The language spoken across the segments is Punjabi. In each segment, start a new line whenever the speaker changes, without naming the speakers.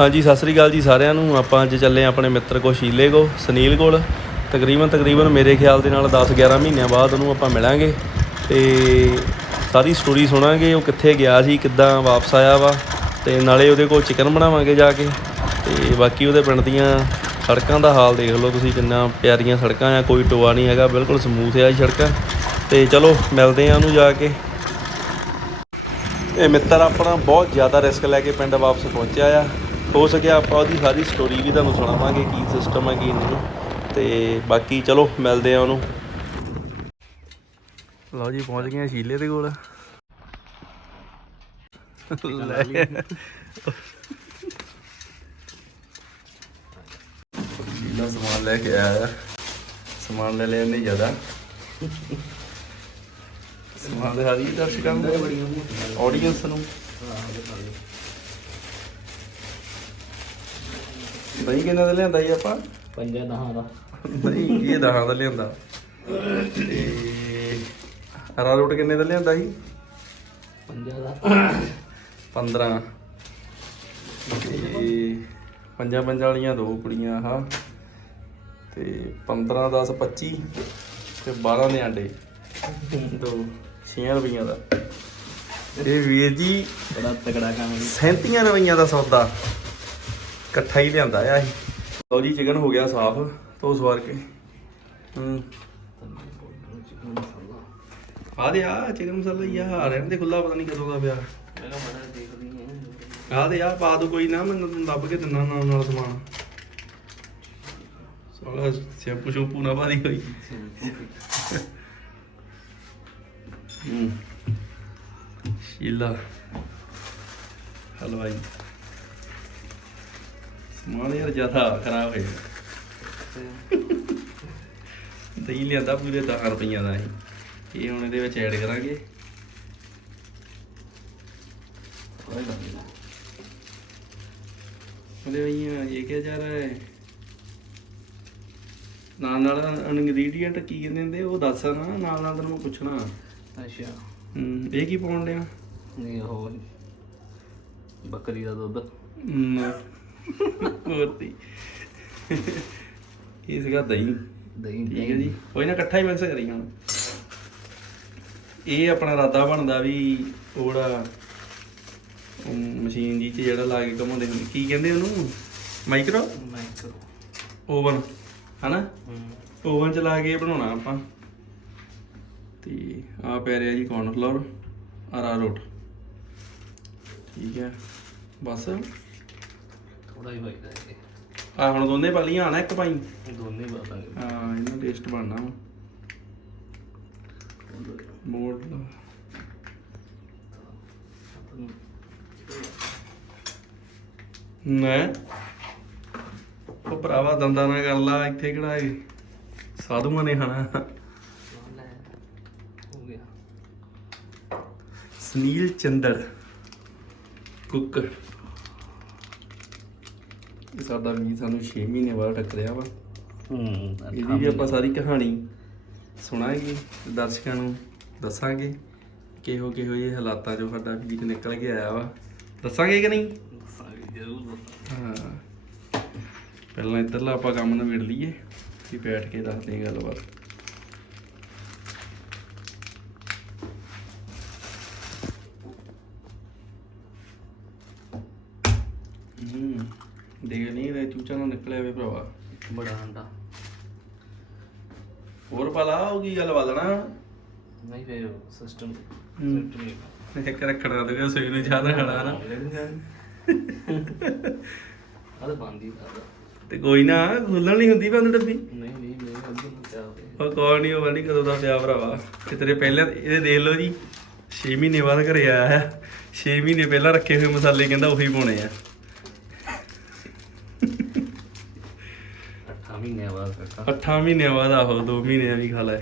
ਹਾਂਜੀ, ਸਤਿ ਸ੍ਰੀ ਅਕਾਲ ਜੀ ਸਾਰਿਆਂ ਨੂੰ। ਆਪਾਂ ਅੱਜ ਚੱਲੇ ਆਪਣੇ ਮਿੱਤਰ ਕੋ ਸ਼ੀਲੇ ਕੋ ਸੁਨੀਲ ਕੋਲ। ਤਕਰੀਬਨ ਤਕਰੀਬਨ ਮੇਰੇ ਖਿਆਲ ਦੇ ਨਾਲ 10 11 ਮਹੀਨਿਆਂ ਬਾਅਦ ਉਹਨੂੰ ਆਪਾਂ ਮਿਲਾਂਗੇ। ਤੇ ਸਾਰੀ ਸਟੋਰੀ ਸੁਣਾਂਗੇ, ਉਹ ਕਿੱਥੇ ਗਿਆ ਸੀ, ਕਿੱਦਾਂ ਵਾਪਸ ਆਇਆ ਵਾ, ਤੇ ਨਾਲੇ ਉਹਦੇ ਕੋਲ ਚਿਕਨ ਬਣਾਵਾਂਗੇ ਜਾ ਕੇ। ਤੇ ਬਾਕੀ ਉਹਦੇ ਪਿੰਡ ਦੀਆਂ ਸੜਕਾਂ ਦਾ ਹਾਲ ਦੇਖ ਲਓ ਤੁਸੀਂ, ਕਿੰਨਾ ਪਿਆਰੀਆਂ ਸੜਕਾਂ ਆ, ਕੋਈ ਟੋਆ ਨਹੀਂ ਹੈਗਾ, ਬਿਲਕੁਲ ਸਮੂਥ ਆ ਜੀ ਸੜਕਾਂ। ਤੇ ਚਲੋ, ਮਿਲਦੇ ਆ ਉਹਨੂੰ ਜਾ ਕੇ। ਇਹ ਮਿੱਤਰ ਆਪਣਾ ਬਹੁਤ ਜ਼ਿਆਦਾ ਰਿਸਕ ਲੈ ਕੇ ਪਿੰਡ ਵਾਪਸ ਪਹੁੰਚਿਆ ਆ। ਹੋ ਸਕਿਆ, ਆਪਾਂ ਉਹਦੀ ਸਾਰੀ ਸਟੋਰੀ ਵੀ ਤੁਹਾਨੂੰ ਸੁਣਾਵਾਂਗੇ ਕੀ ਸਿਸਟਮ ਹੈ ਕੀ ਨਹੀਂ। ਤੇ ਬਾਕੀ ਚਲੋ, ਮਿਲਦੇ ਆ ਉਹਨੂੰ। ਲਓ ਜੀ, ਪਹੁੰਚ ਗਏ ਆ ਸ਼ੀਲੇ ਦੇ ਕੋਲ। ਲੈ। ਸ਼ੀਲਾ ਸਮਾਨ ਲੈ ਕੇ ਆਇਆ ਸਮਾਨ ਲੈ ਲਿਆ ਨਹੀਂ ਜ਼ਿਆਦਾ। ਸਮਾਨ ਦੇ ਹਾਰੀ ਦਰਸ਼ਕਾਂ ਨੂੰ ਆਡੀਅנס ਨੂੰ। ਦਹੀਂ ਕਿੰਨਾ ਦਾ ਲਿਆਂਦਾ ਜੀ ਆਪਾਂ?
ਪੰਜਾਂ ਦਹਾਂ ਦਾ।
ਨਹੀਂ ਇਹ ਦਹਾਂ ਦਾ ਲਿਆਂਦਾ। ਤੇ ਹਰਾ ਰੋਟ ਕਿੰਨੇ ਦਾ ਲਿਆਂਦਾ ਸੀ
ਪੰਜਾਂ ਦਾ।
15 ਤੇ ਪੰਜਾਂ ਪੰਜਾਂ ਵਾਲੀਆਂ ਦੋ ਕੁੜੀਆਂ ਆਹ ਤੇ 15 10 25 ਤੇ 12 ਦੇ ਆਂਡੇ ਦੋ 6 ਰੁਪਈਆਂ ਦਾ। ਇਹ ਵੀਰ ਜੀ
ਬੜਾ ਤਗੜਾ ਕੰਮ ਹੈ
37 ਰੁਪਈਆਂ ਦਾ ਸੌਦਾ। ਇਕੱਠਾ ਹੀ ਲਿਆਂਦਾ ਆ ਇਹ। ਲਓ ਜੀ, ਚਿਕਨ ਹੋ ਗਿਆ ਸਾਫ਼, ਧੋ ਸਵਾਰ ਕੇ। ਹੂੰ। ਆ ਦੇ, ਆ ਚਿਕਨ ਮਸਾਲਾ ਹੀ ਆ। ਰਹਿਣ ਦੇ ਖੁੱਲਾ ਪਤਾ ਨਹੀਂ ਕਦੋਂ ਦਾ ਪਿਆ। ਆ ਦੇ, ਆ ਪਾ ਦੋ ਕੋਈ ਨਾ ਮੈਨੂੰ ਦੱਬ ਕੇ ਦਿੰਦਾ ਨਾਲ ਨਾਲ ਸਮਾਨ। ਸਾਲਾ ਸ਼ੈਂਪੂ ਸ਼ੂਪੂ ਨਾ ਪਾਦੀ ਹੋਈ। ਹੂੰ। ਸ਼ੀਲਾ। ਹਲਵਾਈ। ਮਾਣ ਯਾਰ ਜ਼ਿਆਦਾ ਖਰਾਬ ਹੋਇਆ ਦਹੀਂ ਲਿਆਂਦਾ ਪੂਰੇ 10 ਰੁਪਈਆ ਦਾ ਇਹ ਇਹ ਹੁਣ ਇਹਦੇ ਵਿੱਚ ਐਡ ਕਰਾਂਗੇ। ਉਹਦੇ ਭਈਆ ਇਹ ਕਿਹਾ ਜਾ ਰਿਹਾ ਹੈ? ਨਾਲ ਨਾਲ ਇਨਗਰੀਡੀਅੰਟ ਕੀ ਕਹਿੰਦੇ ਹੁੰਦੇ ਉਹ ਦੱਸ ਨਾ ਨਾਲ ਨਾਲ ਤੈਨੂੰ ਪੁੱਛਣਾ।
ਅੱਛਾ।
ਇਹ ਕੀ ਪਾਉਣ ਲਿਆ
ਨਹੀਂ ਹੋ ਬੱਕਰੀ ਦਾ ਦੁੱਧ।
ਕੋਰਤੀ। ਇਹ ਸੀਗਾ ਦਹੀਂ।
ਦਹੀਂ
ਠੀਕ ਹੈ ਜੀ। ਕੋਈ ਨਾ ਇਕੱਠਾ ਹੀ ਮਿਕਸ ਕਰੀ ਹੁਣ। ਇਹ ਆਪਣਾ ਰਾਦਾ ਬਣਦਾ ਵੀ ਉਹੜਾ ਮਸ਼ੀਨ ਜੀ ਚ ਜਿਹੜਾ ਲਾ ਕੇ ਘਮਾਉਂਦੇ ਹੁੰਦੇ। ਕੀ ਕਹਿੰਦੇ ਉਹਨੂੰ? ਮਾਈਕਰੋ?
ਮਾਈਕਰੋ।
ਓਵਨ। ਹਨਾ? ਓਵਨ ਚ ਲਾ ਕੇ ਬਣਾਉਣਾ ਆਪਾਂ। ਤੇ ਆ ਪੈ ਰਿਹਾ ਜੀ ਕੌਰਨ ਫਲੋਰ ਅਰਾਰੋਟ ਠੀਕ ਹੈ। ਬਸ।
ਥੋੜਾ ਹੀ ਵਾਈਦਾ ਹੈ
ਆ ਹੁਣ ਦੋਨੇ ਪਾਲੀਆਂ ਆਣਾ ਇੱਕ ਪਾਈ
ਦੋਨੇ ਬਾਤਾਂਗੇ
ਹਾਂ ਇਹਨਾਂ ਟੇਸਟ ਬਣਨਾ ਵਾ। ਮੋੜ ਲਾ। ਨਾ ਉਹ ਭਰਾਵਾ ਦੰਦਾਂ ਨਾਲ ਕਰ ਲਾ ਇੱਥੇ ਕਿਹੜਾ ਇਹ ਸਾਧੂਆਂ ਨੇ ਖਾਣਾ।
ਹੋ ਗਿਆ।
ਸੁਨੀਲ ਚੰਦਰ। ਕੁੱਕ। ਇਹ ਸਾਡਾ ਵੀ ਸਾਨੂੰ 6 ਮਹੀਨੇ ਬਾਅਦ ਟੱਕਰਿਆ ਵਾ।
ਹੂੰ
ਇਹਦੀ ਵੀ ਆਪਾਂ ਸਾਰੀ ਕਹਾਣੀ ਸੁਣਾਂਗੇ ਤੇ ਦਰਸ਼ਕਾਂ ਨੂੰ ਦੱਸਾਂਗੇ ਕਿਹੋ ਕਿਹੋ ਜਿਹੇ ਹਾਲਾਤਾਂ ਚੋਂ ਸਾਡਾ ਵੀਰ ਨਿਕਲ ਕੇ ਆਇਆ ਵਾ। ਦੱਸਾਂਗੇ ਕਿ ਨਹੀਂ?
ਦੱਸਾਂਗੇ ਜ਼ਰੂਰ
ਹਾਂ। ਪਹਿਲਾਂ ਇੱਧਰਲਾ ਆਪਾਂ ਕੰਮ ਨਿਬੇੜ ਲਈਏ ਫਿਰ ਬੈਠ ਕੇ ਦੱਸਦੇ ਹਾਂ ਗੱਲਬਾਤ।
ਬੜਾ ਹੰਡਾ
ਹੋਰ ਪਲਾ ਹੋ ਗਈ ਗੱਲ ਵਾਲਣਾ
ਨਹੀਂ ਫੇਰ ਸਿਸਟਮ
ਹੂੰ। ਇੱਕ ਰੱਖਣਾ ਤੇ ਸੋਈ ਨੂੰ ਜ਼ਿਆਦਾ ਖੜਾ ਨਾ।
ਆਹ ਬੰਦੀ ਕਰਦਾ
ਤੇ ਕੋਈ ਨਾ ਖੁੱਲਣ ਨਹੀਂ ਹੁੰਦੀ ਬੰਦ ਡੱਬੀ।
ਨਹੀਂ ਨਹੀਂ ਨਹੀਂ ਅੱਗੇ ਨੂੰ ਚਾਹ
ਉਹ ਕੌਣ ਨਹੀਂ ਉਹ ਨਹੀਂ ਕਦੋਂ ਦਾ ਪਿਆ ਭਰਾਵਾ। ਤੇ ਤੇਰੇ ਪਹਿਲਾਂ ਇਹਦੇ ਦੇਖ ਲਓ ਜੀ 6 ਮਹੀਨੇ ਬਾਅਦ ਘਰੇ ਆਇਆ ਹੈ। 6 ਮਹੀਨੇ ਪਹਿਲਾਂ ਰੱਖੇ ਹੋਏ ਮਸਾਲੇ ਕਹਿੰਦਾ ਉਹੀ ਪਾਉਣੇ ਆ।
ਮਹੀਨਿਆਂ ਬਾਅਦ ਕਾਕਾ
8 ਮਹੀਨਿਆਂ ਬਾਅਦ ਆਹੋ 2 ਮਹੀਨੇ ਵੀ ਖਾ ਲੈ।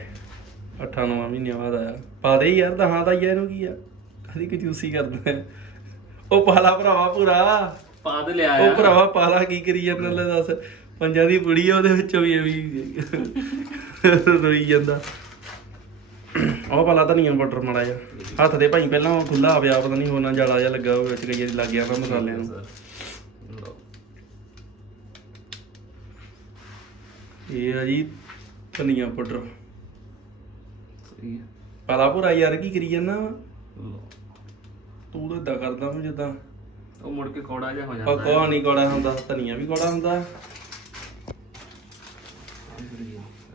8 9 ਮਹੀਨਿਆਂ ਬਾਅਦ ਆਇਆ। ਪਾ ਦੇ ਯਾਰ ਤਾਂ ਹਾਂ ਤਾਂ ਹੀ ਆ, ਇਹਨੂੰ ਕੀ ਆ? ਕਦੀ ਕੰਜੂਸੀ ਕਰਦਾ ਹੈ। ਉਹ ਪਾਲਾ ਭਰਾਵਾ ਪੂਰਾ।
ਪਾ ਦੇ ਲਿਆ
ਉਹ ਭਰਾਵਾ ਪਾਲਾ ਕੀ ਕਰੀ ਜਾਂਦਾ ਲੈ ਦੱਸ। ਪੰਜਾਂ ਦੀ ਪੁੜੀ ਆ ਉਹਦੇ ਵਿੱਚੋਂ ਵੀ ਇਹ ਵੀ ਰੋਈ ਜਾਂਦਾ। ਉਹ ਪਾਲਾ ਧਨੀਆ ਬਟਰ ਮਾੜਾ ਜਿਹਾ। ਹੱਥ ਦੇ ਭਾਈ ਪਹਿਲਾਂ ਉਹ ਖੁੱਲਾ ਪਿਆ ਪਤਾ ਨਹੀਂ ਨਾ ਜਾਲਾ ਜਿਹਾ ਲੱਗਾ ਉਹ ਵਿੱਚ ਕਈ ਵਾਰੀ ਲੱਗ ਗਿਆ ਵਾ ਮਸਾਲਿਆਂ ਨੂੰ।
ਲਓ।
ਇਹ ਆ ਜੀ ਧਨੀਆ ਪਾਊਡਰ
ਸਹੀ ਹੈ
ਭੁਰਾ ਯਾਰ ਕੀ ਕਰੀ ਜਾਂਦਾ ਤੂੰ ਤਾਂ ਇਦਾਂ ਕਰਦਾ ਮੈਂ ਜਿੱਦਾਂ।
ਉਹ ਮੁੜ ਕੇ ਕੌੜਾ ਜਿਹਾ ਹੋ ਜਾਂਦਾ। ਹੈ
ਕੋਹ ਨਹੀਂ ਕੋੜਾ ਹੁੰਦਾ ਧਨੀਆ ਵੀ ਕੋੜਾ ਹੁੰਦਾ।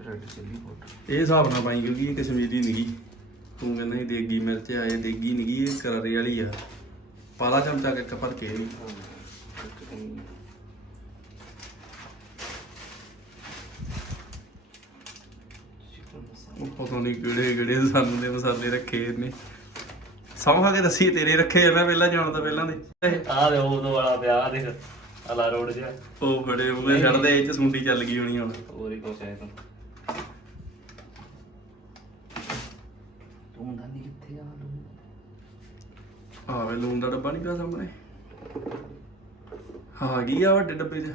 ਰੈੱਡ ਚਿੱਲੀ ਪਾਊਡਰ
ਇਹ ਹਿਸਾਬ ਨਾਲ ਪਾਈ ਕਿਉਂਕਿ ਇਹ ਕਸ਼ਮੀਰੀ ਨਹੀਂਗੀ ਤੂੰ ਕਹਿੰਦਾ ਸੀ ਦੇਗੀ ਮਿਰਚ ਆਏ ਦੇਗੀ ਨਹੀਂਗੀ ਇਹ ਕਰਾਰੇ ਵਾਲੀ ਆ। ਪਾਲਾ ਚਮਚਾ ਕੇ ਭਰ ਕੇ ਇਹਨੂੰ। ਉਹ ਪਤਾ ਨਹੀਂ ਕਿਹੜੇ ਕਿਹੜੇ ਸਾਨੂੰ ਦੇ ਮਸਾਲੇ ਰੱਖੇ ਇਹਨੇ। ਸੌਂ ਕੇ ਦੱਸੀ ਤੇਰੇ ਰੱਖੇ ਆ ਮੈਂ ਪਹਿਲਾਂ ਜਾਣ ਤੋਂ ਪਹਿਲਾਂ ਦੇ।
ਆ ਦੇ ਉਹ ਵਾਲਾ ਪਿਆ ਦੇਖ ਅਲਾ ਰੋਡ ਜਿਹਾ।
ਉਹ ਬੜੇ ਉਹਨੇ ਛੱਡਦੇ ਇਹ ਚ ਸੁੰਡੀ ਚੱਲ ਗਈ ਹੋਣੀ ਹੁਣ।
ਹੋਰ ਹੀ ਕੁਛ ਹੈ ਤਾਂ। ਤੂੰ ਦਾਨੀ ਕਿੱਥੇ ਆ ਲੂ
ਆ ਵੇ ਲੂਣ ਦਾ ਡੱਬਾ ਨਹੀਂ ਪਿਆ ਸਾਹਮਣੇ। ਆ ਗਈ ਆ ਵੱਡੇ ਡੱਬੇ 'ਚ।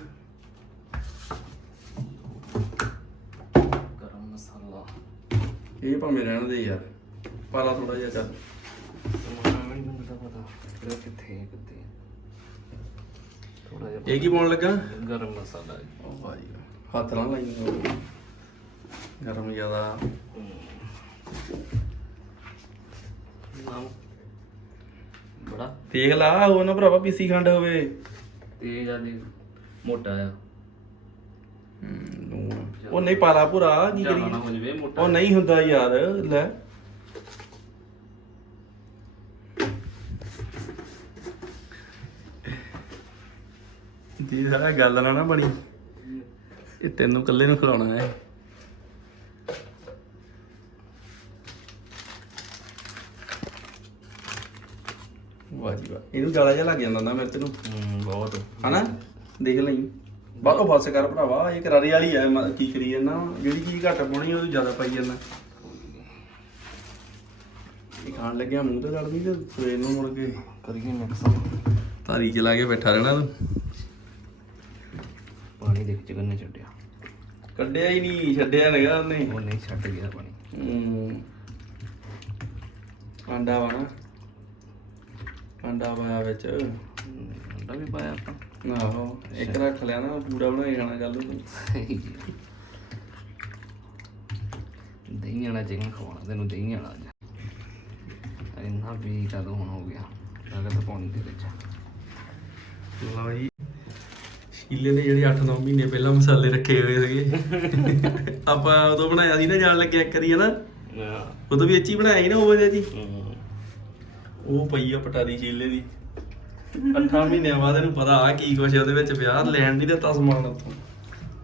ਇਹ ਭਾਵੇਂ ਰਹਿਣ ਦੇ ਯਾਰ ਪਾਲਾ ਥੋੜਾ ਜਿਹਾ ਚੱਲ।
ਇਹ ਕਿੱਥੇ ਹੈ ਕਿੱਥੇ ਥੋੜਾ ਜਿਹਾ
ਇਹ ਕੀ ਪਾਉਣ ਲੱਗਾ?
ਗਰਮ ਮਸਾਲਾ ਹੈ।
ਉਹ ਭਾਈ ਹੱਥ ਨਾਲ ਲਾਈ। ਗਰਮ ਜ਼ਿਆਦਾ।
ਨਾਮ ਬੜਾ।
ਦੇਖ ਲਾ ਉਹ ਨਾ ਭਰਾਵਾ ਪੀਸੀ ਖੰਡ ਹੋਵੇ।
ਤੇਜ਼ ਆ ਦੀ ਮੋਟਾ ਆ।
ਹਮ, ਲੂਣ ਉਹ ਨਹੀਂ ਪਾਲਾ ਭੁਰਾ ਕੀ
ਜ਼ਿਆਦਾ ਨਾ
ਕਰੀ
ਹੋ ਜਵੇ ਮੋਟਾ
ਉਹ ਨਹੀਂ ਹੁੰਦਾ ਯਾਰ ਲੈ। ਦੀ ਸਾਰਾ ਗੱਲ ਨਾ ਨਾ ਬਣੀ। ਇਹ ਤੈਨੂੰ ਇਕੱਲੇ ਨੂੰ ਖਿਲਾਉਣਾ ਹੈ। ਵਾਹ ਜੀ ਵਾਹ। ਇਹਨੂੰ ਗਾਲਾ ਜਿਹਾ ਲੱਗ ਜਾਂਦਾ ਨਾ ਮਿਰਚ ਨੂੰ।
ਹੂੰ ਬਹੁਤ।
ਹਨਾ? ਦੇਖ ਲਈ। ਬਾਹਰੋਂ ਫਸ ਕਰ ਭਰਾਵਾ ਇਹ ਕਰਾਰੇ ਵਾਲੀ ਐ ਮੈਂ ਕੀ ਕਰੀ ਜਾਂਦਾ ਜਿਹੜੀ ਚੀਜ਼ ਘੱਟ ਪਾਉਣੀ ਉਹ ਜ਼ਿਆਦਾ ਪਾਈ ਜਾਂਦਾ। ਇਹ ਖਾਣ ਲੱਗਿਆ ਮੂੰਹ ਤੇ ਲੜਨੀ ਤੇ ਸਵੇਰ ਨੂੰ ਮੁੜ ਕੇ।
ਕਰੀਏ ਮਿਕਸ
ਧਾਰੀ ਚਲਾ ਕੇ ਬੈਠਾ ਰਹਿਣਾ ਤੂੰ।
ਪਾਣੀ ਦੇ ਵਿੱਚ ਗੰਨੇ ਛੱਡਿਆ।
ਕੱਢਿਆ ਹੀ ਨਹੀਂ ਛੱਡਿਆ ਨਗਾ ਉਹਨੇ।
ਉਹ ਨਹੀਂ ਛੱਡ ਗਿਆ ਪਾਣੀ।
ਹੂੰ। ਆਂਡਾ ਵਾ ਨਾ ਆਂਡਾ ਪਾਇਆ ਵਿੱਚ।
ਅੰਡਾ ਵੀ ਪਾਇਆ ਆਪਾਂ।
ਆਹੋ ਇੱਕ ਰੱਖ ਲਿਆ ਨਾ ਪੂਰਾ ਬਣਾਈ ਖਾਣਾ ਕੱਲ ਨੂੰ।
ਦਹੀਂ ਵਾਲਾ ਚਿਕਨ ਖਵਾਉਣਾ ਤੈਨੂੰ ਦਹੀਂ ਵਾਲਾ ਅੱਜ। ਇੰਨਾ ਵੀ ਕਦੋਂ ਹੁਣ ਹੋ ਗਿਆ ਲਗਤ ਪਾਣੀ ਦੇ ਵਿੱਚ
ਲਓ ਜੀ ਸ਼ੀਲੇ ਨੇ ਜਿਹੜੇ 8-9 ਮਹੀਨੇ ਪਹਿਲਾਂ ਮਸਾਲੇ ਰੱਖੇ ਹੋਏ ਸੀਗੇ। ਆਪਾਂ ਉਦੋਂ ਬਣਾਇਆ ਸੀ ਨਾ ਜਾਣ ਲੱਗਿਆ ਇੱਕ ਵਾਰੀ ਹਨਾ? ਉਦੋਂ ਵੀ ਅੱਛੀ ਬਣਾਇਆ ਸੀ ਨਾ ਉਹ ਜੀ। ਉਹ ਪਈ ਆ ਪਟਾਰੀ ਸ਼ੀਲੇ ਦੀ। 8 ਮਹੀਨਿਆਂ ਬਾਅਦ ਇਹਨੂੰ ਪਤਾ ਆ ਕੀ ਕੁਛ ਉਹਦੇ ਵਿੱਚ ਵਿਆਹ ਲੈਣ ਨਹੀਂ ਦਿੱਤਾ ਸਮਾਨ ਉੱਥੋਂ।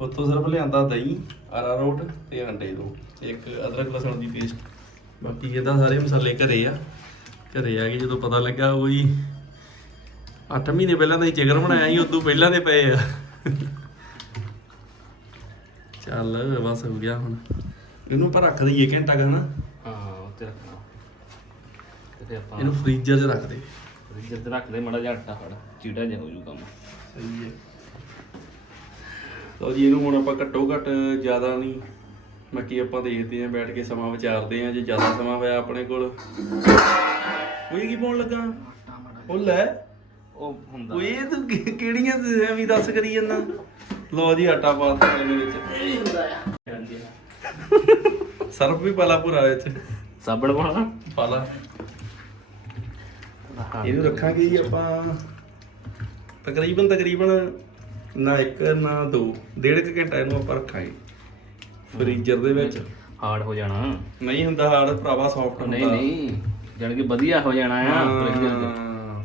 ਉੱਥੋਂ ਸਿਰਫ ਲਿਆਂਦਾ ਦਹੀਂ ਅਰਾਰੋਟ ਤੇ ਅੰਡੇ ਦੋ ਇੱਕ ਅਦਰਕ ਲਸਣ ਦੀ ਪੇਸਟ ਬਾਕੀ ਇਹਦਾ ਸਾਰੇ ਮਸਾਲੇ ਘਰੇ ਆ। ਘਰੇ ਆ ਕੇ ਜਦੋਂ ਪਤਾ ਲੱਗਾ ਉਹ ਹੀ 8 ਮਹੀਨੇ ਪਹਿਲਾਂ ਤਾਂ ਹੀ ਚਿਕਨ ਬਣਾਇਆ ਸੀ ਉਦੋਂ ਪਹਿਲਾਂ ਦੇ ਪਏ ਆ। ਚੱਲ ਬਸ ਹੋ ਗਿਆ ਹੁਣ। ਇਹਨੂੰ ਆਪਾਂ ਰੱਖ ਦਈਏ ਘੰਟਾ ਕੁ
ਹਾਂ ਉੱਤੇ ਰੱਖਣਾ। ਤੇ ਆਪਾਂ
ਇਹਨੂੰ ਫ੍ਰੀਜ਼ਰ 'ਚ ਰੱਖ ਦੇ।
ਜਿੱਦ ਰੱਖ ਦੇ ਮੜਾ ਜਿਹਾ ਆਟਾ ਫੜ ਚੀੜਾ ਜਿਹਾ ਹੋ ਜੂ ਕੰਮ।
ਸਹੀ ਹੈ। ਲਓ ਜੀ ਇਹਨੂੰ ਹੁਣ ਆਪਾਂ ਘੱਟੋ ਘੱਟ ਜ਼ਿਆਦਾ ਨਹੀਂ ਬਾਕੀ ਆਪਾਂ ਦੇਖਦੇ ਆਂ ਬੈਠ ਕੇ ਸਮਾਂ ਵਿਚਾਰਦੇ ਆਂ ਜੇ ਜ਼ਿਆਦਾ ਸਮਾਂ ਹੋਇਆ ਆਪਣੇ ਕੋਲ। ਕੋਈ ਕੀ ਪਾਉਣ ਲੱਗਾ? ਉਹ ਲੈ
ਉਹ ਹੁੰਦਾ।
ਓਏ ਤੂੰ ਕਿ- ਕਿਹੜੀਆਂ ਐਵੇਂ ਦੱਸ ਕਰੀ ਜਾਂਦਾ? ਲਓ ਜੀ ਆਟਾ ਪਾ ਦਿੱਤਾ ਇਹਦੇ ਵਿੱਚ। ਸਰਫ ਵੀ ਪਾਲਾ ਪੂਰਾ ਵਿੱਚ।
ਸਾਬਣ ਪਾਣਾ
ਪਾਲਾ। ਇਹਨੂੰ ਰੱਖਾਂਗੇ ਜੀ ਆਪਾਂ ਤਕਰੀਬਨ ਤਕਰੀਬਨ ਨਾ ਇੱਕ ਨਾ ਦੋ ਡੇਢ ਕੁ ਘੰਟਾ ਇਹਨੂੰ ਆਪਾਂ ਰੱਖਾਂਗੇ ਫ੍ਰੀਜ਼ਰ ਦੇ ਵਿੱਚ।
ਹਾਰਡ ਹੋ ਜਾਣਾ।
ਨਹੀਂ ਹੁੰਦਾ ਹਾਰਡ ਭਰਾਵਾ ਸੌਫਟ ਹੁੰਦਾ।
ਨਹੀਂ ਨਹੀਂ। ਜਾਨ ਕਿ ਵਧੀਆ ਹੋ ਜਾਣਾ ਆ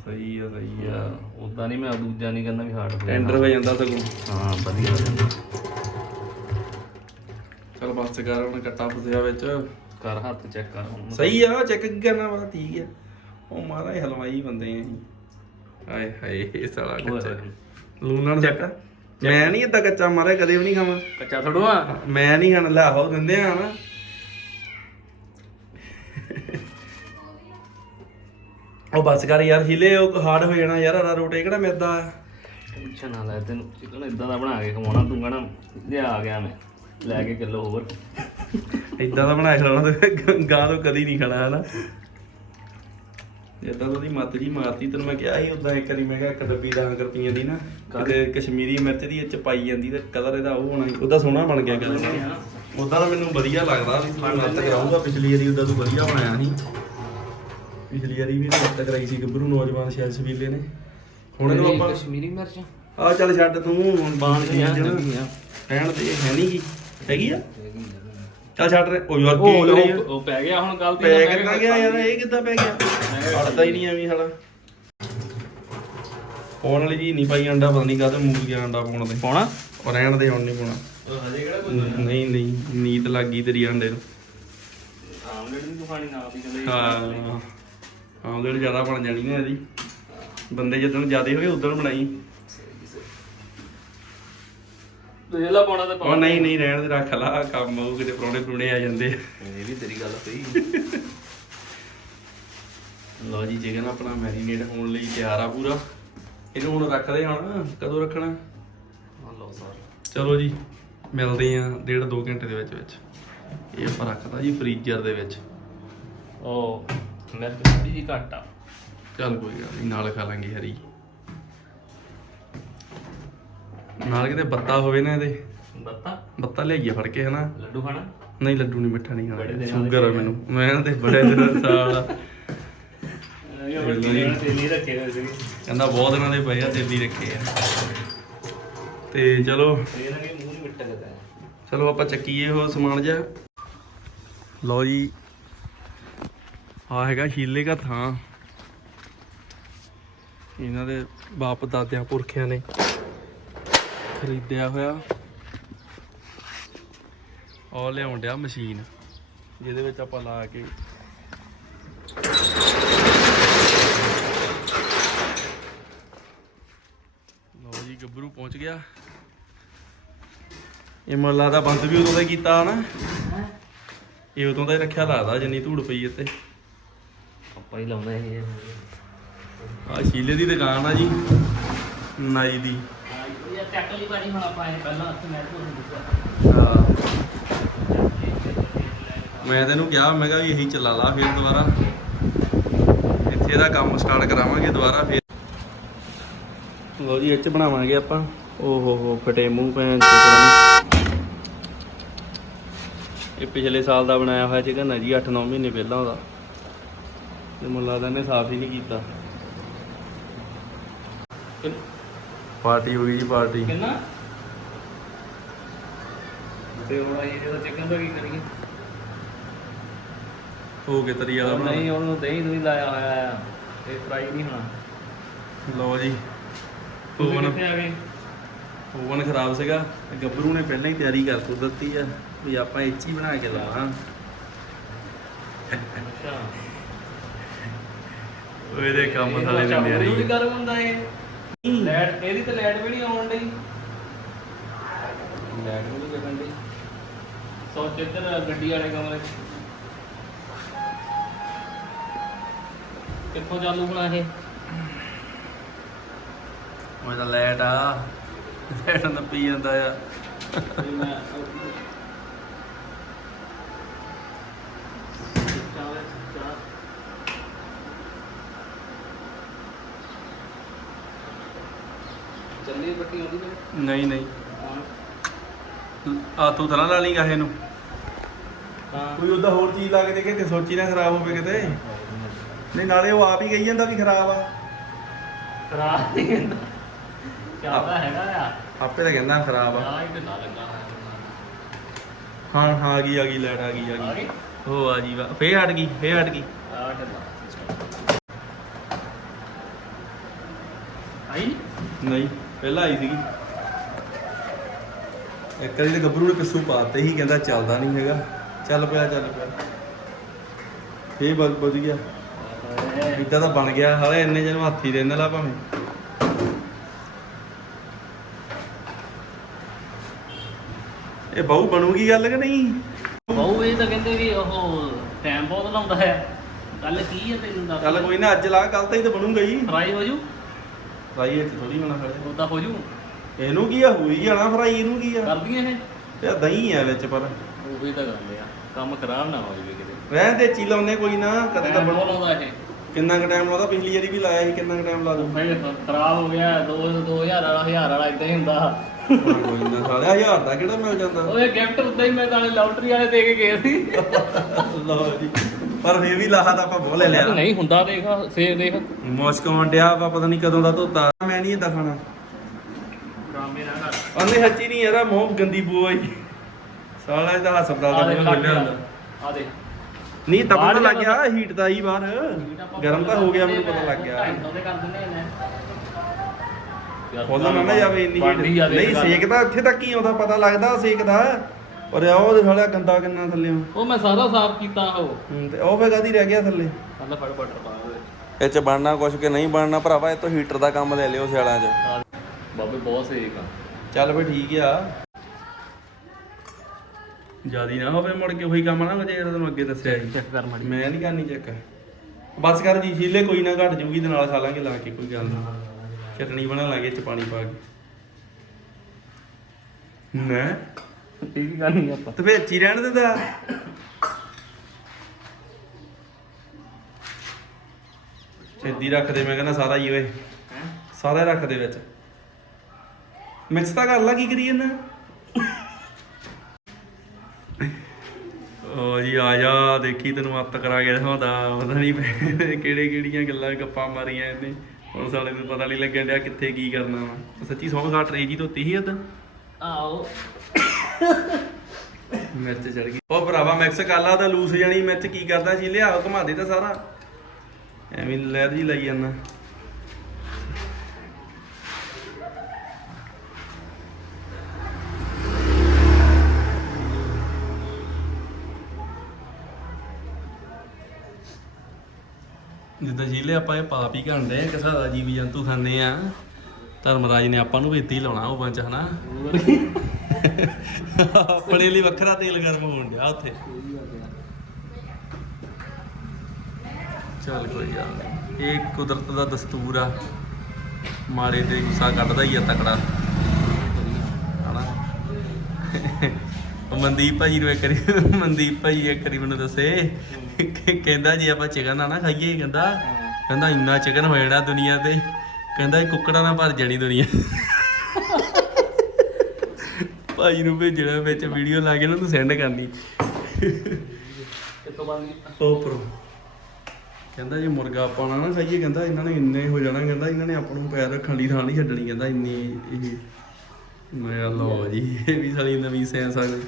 ਸਹੀ ਆ ਸਹੀ ਆ।
ਉਦਾਂ ਨਹੀਂ ਮੈਂ ਦੂਜਾ ਨਹੀਂ ਕਹਿੰਦਾ ਵੀ ਹਾਰਡ ਹੋ
ਟੈਂਡਰ ਹੋ ਜਾਂਦਾ ਸਗੋਂ।
ਹਾਂ ਵਧੀਆ ਹੋ ਜਾਂਦਾ।
ਚਲ ਬਸ ਕਰ ਹੁਣ ਕੱਟਾ ਫਸਿਆ ਵਿੱਚ।
ਕਰ ਹੱਥ ਚੈੱਕ ਕਰ ਹੁਣ।
ਸਹੀ ਆ ਚੈੱਕ ਕਰਨਾ ਵਾ ਠੀਕ ਆ। ਉਹ ਮਾਰਾ ਹਲਵਾਈ ਬੰਦੇ ਆ ਅਸੀਂ। ਆਏ ਹਾਏ ਇਹ ਸਾਲਾ ਕੱਚਾ।
ਹੋਏ।
ਲੂਣ ਨਾਲ ਚੱਕ। ਮੈਂ ਨਹੀਂ ਏਦਾਂ ਕੱਚਾ ਮਾਰਿਆ ਕਦੇ ਵੀ ਨਹੀਂ ਖਾਵਾਂ।
ਕੱਚਾ ਥੋੜੋ ਆ
ਮੈਂ ਨਹੀਂ ਖਾਣ ਲੈ ਹੋ ਦਿੰਦੇ ਆ ਨਾ। ਉਹ ਬਸ ਕਰ ਯਾਰ ਹਿਲੇ ਉਹ ਹਾਰਡ ਹੋ ਜਾਣਾ ਯਾਰ ਅਰਾ ਰੋਟੇ ਕਿਹੜਾ ਮੈਦਾ ਆ?
ਟੈਨਸ਼ਨ ਨਾ ਲੈ ਤੈਨੂੰ ਚਿਕਨ ਇਦਾਂ ਦਾ ਬਣਾ ਕੇ ਖਵਾਉਣਾ ਤੂੰ ਕਹਣਾ ਲਿਆ ਆ ਗਿਆ ਮੈਂ। ਲੈ ਕੇ ਕਿਲੋ ਹੋਰ।
ਇਦਾਂ ਦਾ ਬਣਾ ਕੇ ਖਿਲਾਉਣਾ ਤੇ ਗਾਂ ਤੋਂ ਕਦੀ ਨਹੀਂ ਖਾਣਾ ਹਨਾ? ਜਿੱਦਾਂ ਉਹਦੀ ਮੱਤ ਜੀ ਮਾਰਤੀ ਤੈਨੂੰ ਮੈਂ ਕਿਹਾ ਸੀ ਉਦਾਂ ਇੱਕ ਵਾਰੀ ਮੈਂ ਕਿਹਾ ਇੱਕ ਡੱਬੀ 10 ਰੁਪਈਆਂ ਦੀ ਨਾ ਕਿਤੇ ਕਸ਼ਮੀਰੀ ਮਿਰਚ ਦੀ ਇਹ ਚ ਪਾਈ ਜਾਂਦੀ ਤੇ ਕਲਰ ਇਹਦਾ ਉਹ ਹੋਣਾ ਸੀ ਉਹਦਾ ਸੋਹਣਾ ਬਣ ਗਿਆ ਕਲਰ। ਉਦਾਂ ਤਾਂ ਮੈਨੂੰ ਵਧੀਆ ਲੱਗਦਾ ਵੀ ਤੂੰ ਮੱਤ ਕਰਾਊਗਾ ਪਿਛਲੀ ਵਾਰੀ ਉਦਾਂ ਤੂੰ ਵਧੀਆ ਬਣਾਇਆ ਸੀ। ਪਿਛਲੀ ਵਾਰੀ ਵੀ ਮੱਤ ਕਰਾਈ ਸੀ ਗੱਭਰੂ ਨੌਜਵਾਨ ਸ਼ੈਲ ਸਵੀਲੇ ਨੇ। ਹੁਣ ਇਹਨੂੰ
ਇਹ
ਆਪਾਂ
ਕਸ਼ਮੀਰੀ ਮਿਰਚ?
ਆ ਚੱਲ ਛੱਡ ਤੂੰ ਹੁਣ ਬਾਣ ਕੇ ਜਣ। ਕਹਿਣ ਤੇ ਹੈ ਨਹੀਂ ਗੀ ਹੈਗੀ ਆ। ਚੱਲ ਛੱਡ ਰੇ ਉਹ ਯਾਰ ਕੀ?
ਉਹ- ਪੈ ਗਿਆ ਹੁਣ ਗਲਤੀ
ਪੈ ਕਿੱਦਾਂ ਗਿਆ ਯਾਰ ਇਹ ਕਿੱਦਾਂ ਪੈ ਗਿਆ? ਅੜਦਾ ਹੀ ਨਹੀਂ ਐਵੇਂ ਸਾਲਾ। ਪਾਉਣ ਵਾਲੀ ਜੀ ਨਹੀਂ ਪਾਈ ਅੰਡਾ ਪਤਾ ਨਹੀਂ ਕਾਹਤੇ ਮੂਲ ਗਿਆ ਅੰਡਾ ਪਾਉਣ ਦੇ
ਪਾਉਣਾ?
ਉਹ ਰਹਿਣ ਦੇ ਹੁਣ ਨਹੀਂ ਪਾਉਣਾ।
ਉਹ ਹਜੇ ਕਿਹੜਾ
ਨਹੀਂ ਨਹੀਂ ਨੀਤ ਲੱਗ ਗਈ ਤੇਰੀ ਅੰਡੇ ਨੂੰ।
ਆਮਲੇਟ ਦੀ ਤੂਫਾਨੀ ਨਾਲ ਦੀ ਕਹਿੰਦੇ
ਹਾਂ ਆਮਲੇਟ ਜ਼ਿਆਦਾ ਬਣ ਜਾਣੀ ਨਾ ਇਹਦੀ। ਬੰਦੇ ਜਦੋਂ ਜ਼ਿਆਦੇ ਹੋਏ ਉਦੋਂ ਬਣਾਈ।
ਤੇ ਇਹਲਾ ਪਾਉਣਾ ਤੇ
ਉਹ ਨਹੀਂ ਨਹੀਂ ਰਹਿਣ ਦੇ ਰੱਖ ਲਾ। ਕੰਮ ਉਹ ਕਿਤੇ ਪ੍ਰਾਹੁਣੇ ਪ੍ਰਾਹੁਣੇ ਆ ਜਾਂਦੇ।
ਇਹ ਵੀ ਤੇਰੀ ਗੱਲ ਸਹੀ।
ਲਓ ਜੀ ਚਿਕਨ ਆਪਣਾ ਮੈਰੀਨੇਟ ਹੋਣ ਲਈ ਤਿਆਰ ਆ ਪੂਰਾ ਇਹਨੂੰ ਹੁਣ ਰੱਖਦੇ ਹੁਣ ਕਦੋਂ ਰੱਖਣਾ?
ਲਓ ਸਰ।
ਚਲੋ ਜੀ ਮਿਲਦੇ ਆ ਡੇਢ ਦੋ ਘੰਟੇ ਦੇ ਵਿੱਚ ਵਿੱਚ। ਇਹ ਆਪਾਂ ਰੱਖਦਾ ਜੀ ਫ੍ਰੀਜ਼ਰ ਦੇ ਵਿੱਚ।
ਉਹ ਮਿਰਚ ਥੋੜੀ ਜੀ ਘੱਟ ਆ।
ਚੱਲ ਕੋਈ ਗੱਲ ਨਹੀਂ ਨਾਲ ਖਾ ਲਾਂਗੇ ਹਰੀ। ਨਾਲ ਕਿਤੇ ਬੱਤਾ ਹੋਵੇ ਨਾ ਇਹਦੇ।
ਬੱਤਾ?
ਬੱਤਾ ਲਿਆਈਏ ਫੜ ਕੇ ਹਨਾ?
ਲੱਡੂ ਖਾਣਾ?
ਨਹੀਂ ਲੱਡੂ ਨਹੀਂ ਮਿੱਠਾ ਨਹੀਂ ਖਾਣਾ। ਸ਼ੂਗਰ ਆ ਮੈਨੂੰ। ਮੈਂ ਤੇ ਬੜੇ ਦਿਨ ਸਾਲ
ਨਹੀਂ ਰੱਖੇ ਹੋਏ ਸੀ
ਕਹਿੰਦਾ ਬਹੁਤ ਦਿਨਾਂ ਦੇ ਪਏ ਆ ਦਿੱਲੀ ਰੱਖੇ ਆ। ਤੇ ਚਲੋ।
ਮੂੰਹ ਨਹੀਂ ਮਿੱਠਾ ਲੱਗਦਾ।
ਚਲੋ ਆਪਾਂ ਚੱਕੀਏ ਉਹ ਸਮਾਨ ਜਿਹਾ। ਲਓ ਜੀ ਆ ਹੈਗਾ ਸ਼ੀਲੇ ਦਾ ਥਾਂ। ਇਹਨਾਂ ਦੇ ਬਾਪ ਦਾਦਿਆਂ ਪੁਰਖਿਆਂ ਨੇ ਖਰੀਦਿਆ ਹੋਇਆ। ਉਹ ਲਿਆਉਣ ਡਿਆ ਮਸ਼ੀਨ ਜਿਹਦੇ ਵਿੱਚ ਆਪਾਂ ਲਾ ਕੇ ਲਓ ਜੀ ਗੱਭਰੂ ਪਹੁੰਚ ਗਿਆ। ਇਹ ਮੱਲਾ ਦਾ ਬੰਦ ਵੀ ਉਦੋਂ ਦਾ ਕੀਤਾ ਨਾ ਇਹ ਉਦੋਂ ਦਾ ਹੀ ਰੱਖਿਆ ਲੱਗਦਾ ਜਿੰਨੀ ਧੂੜ ਪਈ ਇੱਥੇ।
ਆਪਾਂ ਹੀ ਲਾਉਂਦੇ ਇਹ।
ਆ ਸ਼ੀਲੇ ਦੀ ਦੁਕਾਨ ਆ ਜੀ ਨਾਈ ਦੀ।
ਇਹ ਟੈਕਲ ਹੀ ਭਾਜੀ ਹੁਣ ਆਪਾਂ ਇਹ ਪਹਿਲਾਂ ਹੱਥ ਮੈਚ ਹੋ ਦਿੱਤਾ
ਹਾਂ। ਮੈਂ ਤੈਨੂੰ ਕਿਹਾ ਮੈਂ ਕਿਹਾ ਵੀ ਇਹੀ ਚਲਾ ਲਾ ਫਿਰ ਦੁਬਾਰਾ। ਇੱਥੇ ਦਾ ਕੰਮ ਸਟਾਰਟ ਕਰਾਵਾਂਗੇ ਦੁਬਾਰਾ ਫਿਰ। ਲੋ ਜੀ ਇੱਥੇ ਬਣਾਵਾਂਗੇ ਆਪਾਂ। ਓ ਹੋ ਹੋ ਫਟੇ ਮੂੰਹ ਪੈਣ। ਇਹ ਪਿਛਲੇ ਸਾਲ ਦਾ ਬਣਾਇਆ ਹੋਇਆ ਚਿਕਨ ਹੈ ਜੀ 8-9 ਮਹੀਨੇ ਪਹਿਲਾਂ ਉਹਦਾ ਤੇ ਮੈਨੂੰ ਲੱਗਦਾ ਇਹਨੇ ਸਾਫ਼ ਹੀ ਨਹੀਂ ਕੀਤਾ। ਪਾਰਟੀ ਹੋ ਗਈ ਜੀ ਪਾਰਟੀ।
ਕਿੰਨਾ? ਤੇ ਹੁਣ ਇਹ ਜਿਹੜਾ ਚਿਕਨ ਦਾ ਕੀ ਕਰੀਏ?
ਹੋ ਕੇ ਤਰੀ ਵਾਲਾ ਬਣਾ
ਨਹੀਂ ਉਹਨੂੰ ਦਹੀਂ ਦੂਈ ਲਾਇਆ ਹੋਇਆ ਆ। ਇਹ ਫਰਾਈ ਨਹੀਂ ਹੋਣਾ।
ਲਓ ਜੀ।
ਤੁਸੀਂ
ਓਵਨ
ਕਿੱਥੇ ਆ ਗਏ
ਓਵਨ ਖਰਾਬ ਸੀਗਾ। ਤੇ ਗੱਭਰੂ ਨੇ ਪਹਿਲਾਂ ਹੀ ਤਿਆਰੀ ਕਰ ਤੋ ਦਿੱਤੀ ਆ ਵੀ ਆਪਾਂ ਇਹ 'ਚ ਹੀ ਬਣਾ ਕੇ ਲਾਵਾਂ।
ਅੱਛਾ।
ਉਹ ਇਹਦੇ ਕੰਮ ਸਾਲੇ ਦੇ
ਵੀ
ਨਿਆਰੀ
ਗਰਮ ਹੁੰਦਾ ਇਹ। ਲੈਟ ਇਹਦੀ ਤਾਂ ਲੈਟ ਵੀ ਨਹੀਂ ਆਉਣ ਡਈ। ਲੈਟ ਵੀ ਨਹੀਂ ਲੱਗਣ ਡਈ। ਸੋਚ ਇੱਧਰ ਗੱਡੀ ਵਾਲੇ ਕਮਰੇ 'ਚ। ਕਿੱਥੋਂ ਚਾਲੂ ਹੋਣਾ ਇਹ?
ਉਹ ਤਾਂ ਲੈਟ ਆ। ਲੈਟ ਨੱਪੀ ਜਾਂਦਾ ਆ।
ਮੈਂ ਚੱਲੀ ਬੱਟੀ ਆਉਂਦੀ
ਨਹੀਂ? ਨਹੀਂ ਆ ਤੂੰ ਥਰਾ ਲਾ ਲਈਗਾ ਇਹਨੂੰ
ਹਾਂ।
ਕੋਈ ਉਹਦਾ ਹੋਰ ਚੀਜ਼ ਲਾ ਕੇ ਦੇਖੇ ਤੇ ਸੋਚੀ ਨਾ ਖਰਾਬ ਹੋਵੇ ਕਿਤੇ। ਨਹੀਂ ਨਾਲੇ ਉਹ ਆਪ ਹੀ ਕਹੀ ਜਾਂਦਾ ਵੀ ਖਰਾਬ ਆ।
ਖਰਾਬ ਨਹੀਂ ਹੁੰਦਾ। ਚੱਲਦਾ ਹੈਗਾ ਆ।
ਆਪੇ ਤਾਂ ਕਹਿੰਦਾ ਖਰਾਬ ਆ।
ਆ ਹੀ ਲੱਗਾ
ਹਾਂ ਹਾਂ ਆ ਗਈ ਆ ਗਈ ਲੈਟ ਆ ਗਈ ਆ
ਆ
ਗਈ?
ਗਈ
ਹੋ ਆ ਜੀ ਵਾ। ਫੇਰ ਹਟ ਗਈ ਫੇਰ ਹਟ ਗਈ।
ਆ ਢਿੱਲਾ ਆਈ ਨੀ?
ਨਹੀਂ ਪਹਿਲਾਂ ਆਈ ਸੀਗੀ। ਇੱਕ ਵਾਰੀ ਤੇ ਗੱਭਰੂ ਨੇ ਪਿੱਸੂ ਪਾਤੇ ਹੀ ਕਹਿੰਦਾ ਚੱਲਦਾ ਨਹੀਂ ਹੈਗਾ। ਚੱਲ ਪਿਆ ਚੱਲ ਪਿਆ। ਫੇਰ ਬਗ ਬਜ ਗਿਆ। ਇਦਾਂ ਤਾਂ ਬਣ ਗਿਆ ਹਾਲੇ ਇੰਨੇ ਜਨ ਹੱਥੀ ਦੇ ਲਾ ਭਾਵੇਂ। ਇਹ ਬਹੁ ਬਣੂਗੀ ਗੱਲ ਕਿ ਨਹੀਂ?
ਬਹੁ ਇਹ ਤਾਂ ਕਹਿੰਦੇ ਵੀ ਉਹ ਟਾਈਮ ਬਹੁਤ ਲਾਉਂਦਾ ਹੈ। ਗੱਲ ਕੀ ਹੈ ਤੈਨੂੰ ਦੱਸ।
ਚੱਲ ਕੋਈ ਨਾ ਅੱਜ ਲਾ ਕੱਲ ਤਾਂ ਹੀ ਤਾਂ ਬਣੂਗਾ ਹੀ।
ਫਰਾਈ ਹੋ ਜੂ?
ਫਰਾਈ ਇੱਥੇ ਥੋੜੀ ਹੋਣਾ ਖੜੇ
ਉਹਦਾ ਹੋ ਜੂ?
ਇਹਨੂੰ ਕੀ ਆ ਹੋਈ ਜਾਣਾ ਫਰਾਈ ਇਹਨੂੰ ਕੀ ਆ?
ਕਰਦੀਆਂ ਇਹ?
ਇਹ ਦਹੀਂ ਆ ਵਿੱਚ ਪਰ।
ਉਹ ਵੀ ਤਾਂ ਗੱਲ ਆ। ਕੰਮ ਖਰਾਬ ਨਾ ਹੋ ਜਵੇ ਕਿਤੇ।
ਰਹਿਣ ਦੇ ਚੀ ਲਾਉਨੇ ਕੋਈ ਨਾ ਕਦੇ ਤਾਂ ਬਣੂ
ਲਾਉਂਦਾ ਇਹ।
ਕਿੰਨਾ ਕੁ ਟਾਈਮ ਲਾਉਂਦਾ? ਪਿਛਲੀ ਵਾਰੀ ਵੀ ਲਾਇਆ ਸੀ ਕਿੰਨਾ ਕੁ ਟਾਈਮ ਲਾ ਦੂ
ਖਰਾਬ ਹੋ ਗਿਆ 2 2000 ਵਾਲਾ 1000 ਵਾਲਾ ਇਦਾਂ ਹੀ ਹੁੰਦਾ।
ਕੋਈ ਨਾ ਸਾਲਿਆ ਹਜ਼ਾਰ ਦਾ ਕਿਹੜਾ ਮਿਲ ਜਾਂਦਾ?
ਉਹ ਗਿਫਟ ਉਦਾਂ ਹੀ ਮੈਂ ਤਾਂ ਲੋਟਰੀ ਵਾਲੇ ਦੇ ਕੇ ਗਏ ਸੀ।
ਲਓ ਜੀ ਪਰ ਫੇਰ ਵੀ ਲਾਹਾ ਤਾਂ ਆਪਾਂ ਬਹੁਤ ਲੈ ਲਿਆ।
ਨਹੀਂ ਹੁੰਦਾ ਦੇਖ ਫੇਰ ਦੇਖ।
ਮੁਸ਼ਕ ਆਉਂਦਿਆ ਵਾ ਪਤਾ ਨਹੀਂ ਕਦੋਂ ਦਾ ਧੋਤਾ। ਮੈਂ ਨਹੀਂ ਏਦਾਂ ਖਾਣਾ।
ਡਰਾਮੇ ਨਾ ਕਰ
ਉਹਨੇ ਸੱਚੀ ਨਹੀਂ ਯਾਰ ਮੂੰਹ ਗੰਦੀ ਬੂ ਆਈ ਸਾਲਾ ਇਹਦਾ ਹਸਪਤਾਲ
ਆ
ਦਾ
ਦੇਖ
ਮੂੰਹ
ਲੱਗ
ਖੁੱਲਿਆ
ਗਿਆ
ਹੁੰਦਾ।
ਆ। ਦੇਖ।
ਨਹੀਂ ਤਾਂ ਪਤਾ ਲੱਗ ਗਿਆ ਹੀਟ ਦਾ ਹੀ ਬਾਹਰ। ਗਰਮ ਤਾਂ ਹੋ ਗਿਆ ਮੈਨੂੰ ਪਤਾ ਲੱਗ ਗਿਆ।
ਉਹਦੇ ਕਰ ਦਿੰਦੇ ਨੇ
ਖੋਲਣਾ ਨਾ ਨਾ ਜਾਵੇ ਇੰਨੀ ਹੀਟ ਨਹੀਂ
ਗੱਲ।
ਸੇਕ ਤਾਂ ਇੱਥੇ ਤੱਕ ਹੀ ਆਉਂਦਾ ਪਤਾ ਲੱਗਦਾ ਸੇਕ ਦਾ ਔਰ ਉਹ ਦੇ ਸਾਲਿਆ ਗੰਦਾ ਕਿੰਨਾ ਥੱਲੇ
ਉਹ ਮੈਂ ਸਾਰਾ ਸਾਫ਼ ਕੀਤਾ ਉਹ।
ਹੂੰ ਤੇ ਉਹ ਫੇ ਕਾਦੀ ਰਹਿ ਗਿਆ ਥੱਲੇ?
ਅੱਲਾ ਫੜ ਬਟਰ ਪਾ ਦੇ
ਇਹ ਚ ਬਣਨਾ ਕੁਛ ਕਿ ਨਹੀਂ ਬਣਨਾ ਭਰਾਵਾ ਇਹ ਤੋਂ ਹੀਟਰ ਦਾ ਕੰਮ ਲੈ ਲਿਓ ਸਿਆਲਾਂ 'ਚ।
ਬਾਬੇ ਬਹੁਤ ਸੇਕ ਆ।
ਚੱਲ ਫੇ ਠੀਕ ਆ। ਜਿਆਦੀ ਨਾ ਹੋਵੇ ਮੁੜ ਕੇ ਉਹੀ ਕੰਮ ਨਾ ਹੋ ਜਾਏ ਜਿਹੜਾ ਤੈਨੂੰ ਅੱਗੇ ਦੱਸਿਆ ਸੀ।
ਚੈੱਕ ਕਰ ਮਾੜੀ
ਮੈਂ ਨਹੀਂ ਕਰਨੀ ਚੈੱਕ ਬਸ ਕਰ ਜੀ ਸ਼ੀਲੇ ਕੋਈ ਨਾ ਘਟ ਜੂਗੀ ਤੇ ਨਾਲ ਖਾ ਲਾਂਗੇ ਲਾ ਕੇ ਕੋਈ ਗੱਲ ਨਹੀਂ ਚਟਣੀ ਬਣਾ ਲਾਂਗੇ ਚ ਪਾਣੀ ਪਾ ਕੇ। ਨਾ
ਠੀਕ ਕਰਨੀ ਆਪਾਂ।
ਤੇ ਫੇਰ ਅੱਛੀ ਰਹਿਣ ਦਿੰਦਾ ਛੇਦੀ ਰੱਖ ਦੇ ਮੈਂ ਕਹਿੰਦਾ ਸਾਰਾ ਹੀ ਓਏ। ਸਾਰਾ ਹੀ ਰੱਖ ਦੇ ਵਿੱਚ। ਮਿਕਸ ਤਾਂ ਕਰ ਲਾ ਕੀ ਕਰੀ ਜਾਂਦਾ? ਓ ਜੀ ਆ ਜਾ ਦੇਖੀ ਤੈਨੂੰ ਅੱਤ ਕਰਾ ਕੇ ਦਿਖਾਉਂਦਾ ਪਤਾ ਨਹੀਂ ਕਿਹੜੇ ਕਿਹੜੀਆਂ ਗੱਲਾਂ ਗੱਪਾਂ ਮਾਰੀਆਂ ਇਹਨੇ। ਹੁਣ ਸਾਲੇ ਨੂੰ ਪਤਾ ਨਹੀਂ ਲੱਗਣ ਡਿਆ ਕਿੱਥੇ ਕੀ ਕਰਨਾ ਵਾ। ਸੱਚੀ ਸੌਂ ਖਾ ਟਰੇ ਜੀ ਧੋਤੀ ਸੀ ਉਦੋਂ
ਆਓ
ਮਿਰਚ ਚੜ ਗਈ। ਉਹ ਭਰਾਵਾ ਮਿਕਸ ਕਰ ਲਾ ਤਾਂ ਲੂਸ ਜਾਣੀ ਮਿਰਚ ਕੀ ਕਰਦਾ ਸੀ ਲਿਆ ਘੁਮਾ ਦੇ ਤਾਂ ਸਾਰਾ। ਐਵੇਂ ਲਹਿਰ ਜੀ ਲਈ ਜਾਂਦਾ। ਜਿੱਦਾਂ ਜੀਲੇ ਆਪਾਂ ਇਹ ਪਾਪ ਹੀ ਕਰਦੇ ਆ, ਕਿਸਾ ਜੀਵ ਜੰਤੂ ਖਾਂਦੇ ਆ। ਧਰਮਰਾਜ ਨੇ ਆਪਾਂ ਨੂੰ ਵੀ ਇੱਥੇ ਹੀ ਲਾਉਣਾ ਉਹ ਬੰਚ, ਹਨਾ? ਆਪਣੇ ਲਈ ਵੱਖਰਾ ਤੇਲ ਗਰਮ ਹੋਣ ਡਿਆ ਉੱਥੇ। ਚੱਲ ਕੋਈ ਗੱਲ ਨਹੀਂ। ਇਹ ਕੁਦਰਤ ਦਾ ਦਸਤੂਰ ਆ। ਮਾੜੇ ਤੇ ਗੁੱਸਾ ਕੱਢਦਾ ਹੀ ਆ ਤਕੜਾ। ਹਨਾ? ਮਨਦੀਪ ਭਾਜੀ ਨੂੰ ਇੱਕ ਵਾਰੀ, ਮਨਦੀਪ ਭਾਜੀ ਇੱਕ ਵਾਰੀ ਮੈਨੂੰ ਦੱਸੇ। ਕਹਿੰਦਾ ਜੇ ਆਪਾਂ ਚਿਕਨ ਨਾ ਖਾਈਏ ਕਹਿੰਦਾ ਕਹਿੰਦਾ ਇੰਨਾ ਚਿਕਨ ਹੋ ਜਾਣਾ ਦੁਨੀਆ ਤੇ। ਕਹਿੰਦਾ ਇਹ ਕੁੱਕੜਾਂ ਨਾਲ ਭਰ ਜਾਣੀ ਦੁਨੀਆ। ਭਾਜੀ ਨੂੰ ਭੇਜਣਾ ਵਿੱਚ ਵੀਡੀਓ ਲਾ ਕੇ ਨਾ ਤੂੰ ਸੈਂਡ ਕਰਨੀ।
ਕਿੱਥੋਂ ਬੰਦ ਕੀਤਾ
ਉਹ ਪ੍ਰੋ ਕਹਿੰਦਾ ਜੇ ਮੁਰਗਾ ਆਪਾਂ ਨਾ ਖਾਈਏ ਕਹਿੰਦਾ ਇਹਨਾਂ ਨੇ ਇੰਨੇ ਹੋ ਜਾਣਾ ਕਹਿੰਦਾ ਇਹਨਾਂ ਨੇ ਆਪਾਂ ਨੂੰ ਪੈਰ ਰੱਖਣ ਲਈ ਥਾਂ ਨਹੀਂ ਛੱਡਣੀ ਕਹਿੰਦਾ ਇੰਨੀ ਇਹ। ਮੈਂ ਲਓ ਜੀ ਇਹ ਵੀ ਸਾਲੀ ਨਵੀਂ ਸਾਇੰਸ ਆ ਗਈ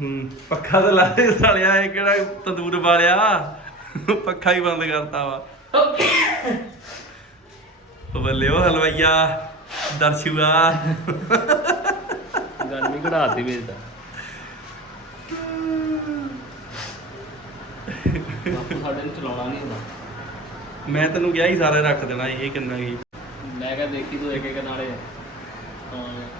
ਹੂੰ ਪੱਖਾ ਤਾਂ ਲਾ ਦੇ ਸਾਲਿਆ ਇਹ ਕਿਹੜਾ ਤੰਦੂਰ ਵਾਲਿਆ? ਪੱਖਾ ਹੀ ਬੰਦ ਕਰਤਾ ਵਾ। ਉਹ ਬੱਲੇ ਉਹ ਹਲਵਾਈਆ ਦਰਸ਼ੂਆ।
ਗਰਮੀ ਘੜਾਤੀ ਬਾਪੂ ਸਾਡੇ ਨੂੰ ਚਲਾਉਣਾ ਨਹੀਂ ਹੁੰਦਾ।
ਮੈਂ ਤੈਨੂੰ ਕਿਹਾ ਹੀ ਸਾਰੇ ਰੱਖ ਦੇਣਾ ਇਹ ਕਿੰਨਾ ਕੀ।
ਮੈਂ ਕਿਹਾ ਦੇਖੀ ਤੂੰ ਇੱਕ ਇੱਕ ਨਾਲੇ। ਹਾਂ।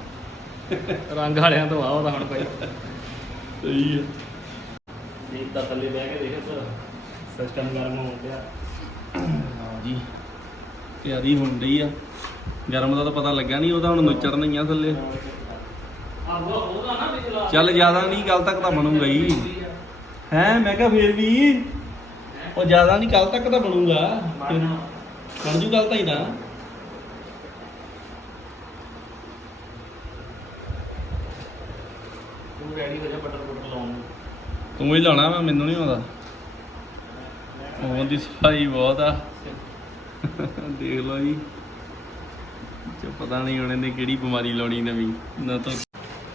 ਰੰਗ ਵਾਲਿਆਂ ਤੋਂ ਆ ਉਹਦਾ ਹੁਣ ਭਾਈ
ਸਹੀ ਹੈ
ਦੀਪ ਤਾਂ ਥੱਲੇ ਬਹਿ ਕੇ ਦੇਖ ਸਿਸਟਮ ਗਰਮ ਹੋ ਗਿਆ
ਹਾਂ ਜੀ ਤਿਆਰੀ ਹੋਣ ਡਈ ਆ। ਗਰਮ ਦਾ ਤਾਂ ਪਤਾ ਲੱਗਾ ਨਹੀਂ ਉਹਦਾ ਹੁਣ ਨੁੱਚੜਨਾ ਹੀ ਆ ਥੱਲੇ।
ਆਹੋ ਉਹਦਾ ਨਾ ਪਿਛਲਾ।
ਚੱਲ ਜ਼ਿਆਦਾ ਨਹੀਂ ਕੱਲ ਤੱਕ ਤਾਂ ਬਣੂਗਾ ਹੀ। ਹੈ ਮੈਂ ਕਿਹਾ ਫੇਰ ਵੀ? ਉਹ ਜ਼ਿਆਦਾ ਨਹੀਂ ਕੱਲ ਤੱਕ ਤਾਂ ਬਣੂਗਾ। ਬਣ ਜੂ ਕੱਲ ਤਾਂ ਹੀ ਨਾ
ਤੂੰ ਰੈਡੀ ਹੋ ਜਾ ਲਾਉਣ ਨੂੰ।
ਤੂੰ ਹੀ ਲਾਉਣਾ ਵਾ ਮੈਨੂੰ ਨਹੀਂ ਆਉਂਦਾ। ਫੋਨ ਦੀ ਸਫ਼ਾਈ ਬਹੁਤ ਆ। ਦੇਖ ਲਓ ਜੀ। ਚ ਪਤਾ ਨਹੀਂ ਹੁਣ ਇਹਨੇ ਕਿਹੜੀ ਬਿਮਾਰੀ ਲਾਉਣੀ ਨਵੀਂ। ਨਾ ਤਾਂ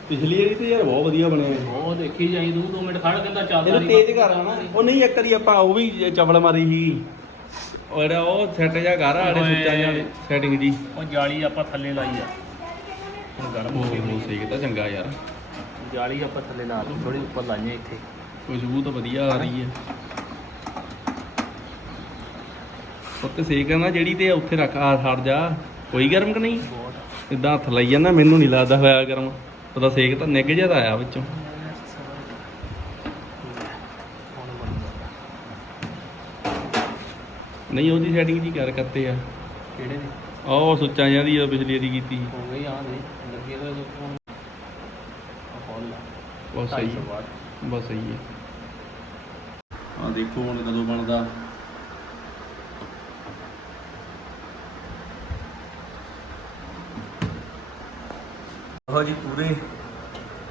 ਪਿਛਲੀ ਵਾਰੀ ਤੇ ਯਾਰ ਬਹੁਤ ਵਧੀਆ ਬਣਿਆ
ਉਹ ਦੇਖੀ ਜਾਈ ਤੂੰ 2 ਮਿੰਟ ਖੜ ਕਹਿੰਦਾ ਚੱਲਦਾ
ਇਹਨੂੰ ਤੇਜ਼ ਕਰ ਆਣਾ ਉਹ ਨਹੀਂ ਇੱਕ ਵਾਰੀ ਆਪਾਂ ਉਹ ਵੀ ਚਵਲ ਮਾਰੀ ਸੀ। ਉਹ ਜਿਹੜਾ ਉਹ ਸੈੱਟ ਜਾ ਘਰ ਆੜੇ। ਸੁੱਚਾ ਜਾਂ ਸੈਟਿੰਗ ਜੀ।
ਉਹ ਜਾਲੀ ਆਪਾਂ ਥੱਲੇ ਲਾਈ ਆ। ਹੁਣ ਗਰਮ ਹੋ
ਉਹ
ਗਈ
ਸੇਕ ਤਾਂ ਚੰਗਾ ਯਾਰ।
ਜਾਲੀ ਆਪਾਂ ਥੱਲੇ ਲਾ ਲਈ ਥੋੜੀ ਉੱਪਰ ਲਾਈਆਂ ਇੱਥੇ।
ਖੁਸ਼ਬੂ ਤਾਂ ਵਧੀਆ ਆ ਰਹੀ ਹੈ। ਉੱਤੇ ਸੇਕ ਆ ਨਾ ਜਿਹੜੀ ਤੇ ਉੱਥੇ ਰੱਖ ਆ ਹਟ ਜਾ। ਕੋਈ ਗਰਮ ਕਿ ਨਹੀਂ? ਇਦਾਂ ਹੱਥ ਲਾਈ ਜਾਂਦਾ ਮੈਨੂੰ ਨਹੀਂ ਲੱਗਦਾ ਹੋਇਆ ਗਰਮ। ਉਹਦਾ ਸੇਕ ਤਾਂ ਨਿੱਘ ਜਿਹਾ ਆਇਆ ਵਿੱਚੋਂ। ਨਹੀਂ ਉਹਦੀ ਸੈਟਿੰਗ ਜੀ ਕਰ ਕਰਤੇ ਆ।
ਕਿਹੜੇ ਨੇ
ਆਹ ਸੁੱਚਾਂ ਜਿਹਾ ਦੀ ਉਹ ਪਿਛਲੀ ਵਾਰੀ ਕੀਤੀ।
ਹੋ ਗਈ ਆ ਦੇ ਲੱਗੇ ਤਾਂ ਆ ਲਾ
ਬਸ ਸਹੀ ਹੈ।
ਵਾਟ
ਬਸ ਸਹੀ ਹੈ। ਆ ਦੇਖੋ ਹੁਣ ਕਦੋਂ ਬਣਦਾ। ਆਹੋ ਜੀ ਪੂਰੇ।